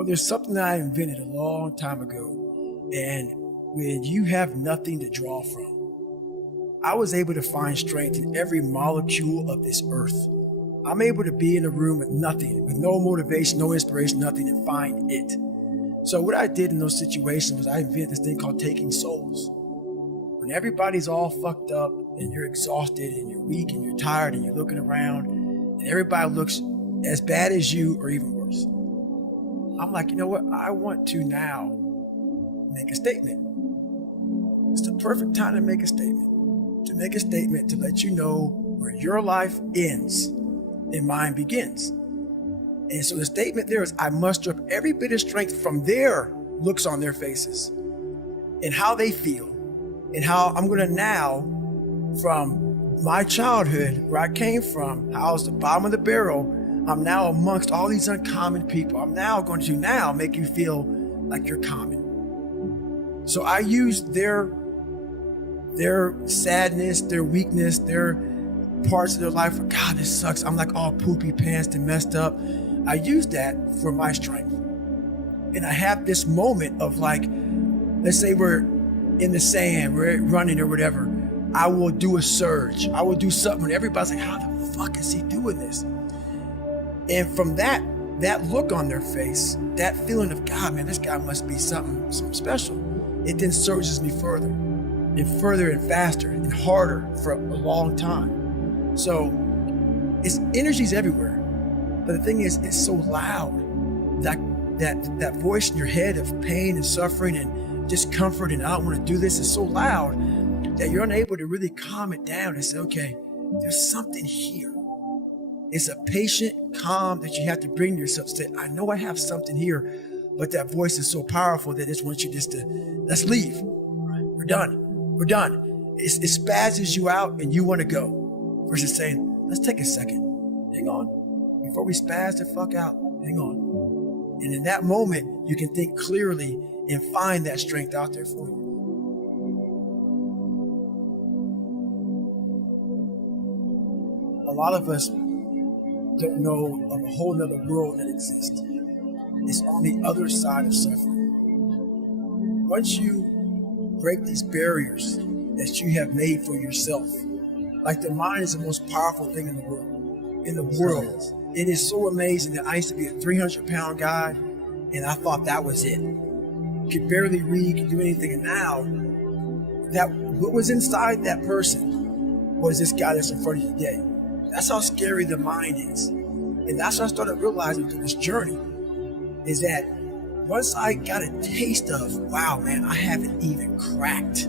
Well, there's something that I invented a long time ago. And when you have nothing to draw from, I was able to find strength in every molecule of this earth. I'm able to be in a room with nothing, with no motivation, no inspiration, nothing, and find it. So what I did in those situations was I invented this thing called taking souls. When everybody's all fucked up and you're exhausted and you're weak and you're tired and you're looking around and everybody looks as bad as you or even worse, I'm like, you know what? I want to now make a statement. It's the perfect time to make a statement. To make a statement to let you know where your life ends and mine begins. And so the statement there is, I muster up every bit of strength from their looks on their faces and how they feel and how I'm going to now, from my childhood, where I came from, how I was the bottom of the barrel, I'm now amongst all these uncommon people. I'm now going to now make you feel like you're common. So I use their sadness, their weakness, their parts of their life where, God, this sucks. I'm like all poopy pants and messed up. I use that for my strength. And I have this moment of like, let's say we're in the sand, we're running or whatever. I will do a surge. I will do something and everybody's like, how the fuck is he doing this? And from that look on their face, that feeling of, God, man, this guy must be something special. It then surges me further and faster and harder for a long time. So it's energy's everywhere. But the thing is, it's so loud. That voice in your head of pain and suffering and discomfort and I don't want to do this is so loud that you're unable to really calm it down and say, okay, there's something here. It's a patient calm that you have to bring to yourself. Say, I know I have something here, but that voice is so powerful that it wants you just to, let's leave. We're done. We're done. It spazzes you out and you want to go versus saying, let's take a second. Hang on. Before we spaz the fuck out, hang on. And in that moment, you can think clearly and find that strength out there for you. A lot of us don't know of a whole nother world that exists. It's on the other side of suffering. Once you break these barriers that you have made for yourself, like the mind is the most powerful thing in the world. It is so amazing that I used to be a 300-pound guy and I thought that was it. Could barely read, could do anything. And now, that what was inside that person was this guy that's in front of you today. That's how scary the mind is. And that's what I started realizing through this journey, is that once I got a taste of, wow, man, I haven't even cracked.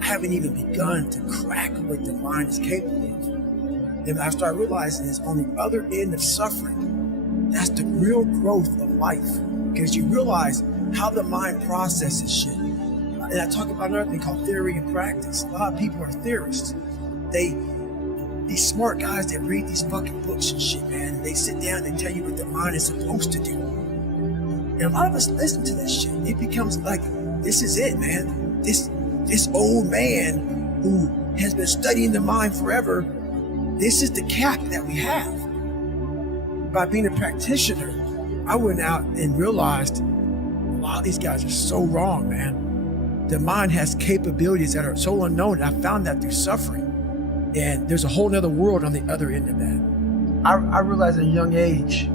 I haven't even begun to crack what the mind is capable of. Then I started realizing is on the other end of suffering, that's the real growth of life. Because you realize how the mind processes shit. And I talk about another thing called theory and practice. A lot of people are theorists. These smart guys that read these fucking books and shit, man, they sit down and tell you what the mind is supposed to do. And a lot of us listen to that shit. It becomes like, this is it, man. This old man who has been studying the mind forever, this is the cap that we have. By being a practitioner, I went out and realized a lot of these guys are so wrong, man. The mind has capabilities that are so unknown, and I found that through suffering. And there's a whole nother world on the other end of that. I realized at a young age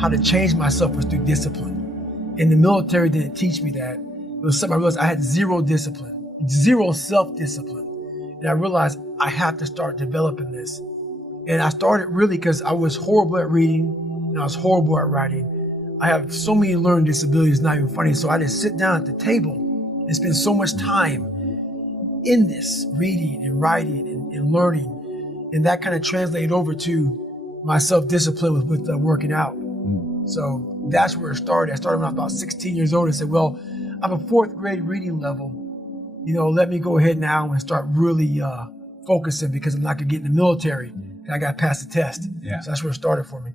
how to change myself was through discipline. In the military, didn't teach me that. It was something I realized I had zero discipline, zero self-discipline. And I realized I have to start developing this. And I started really because I was horrible at reading and I was horrible at writing. I have so many learning disabilities, not even funny. So I just sit down at the table and spend so much time in this, reading and writing and learning. And that kind of translated over to my self-discipline with working out. So that's where it started. I started when I was about 16 years old and said, well, I'm a fourth grade reading level. Let me go ahead now and start really focusing because I'm not going to get in the military. I got to pass the test. Yeah. So that's where it started for me.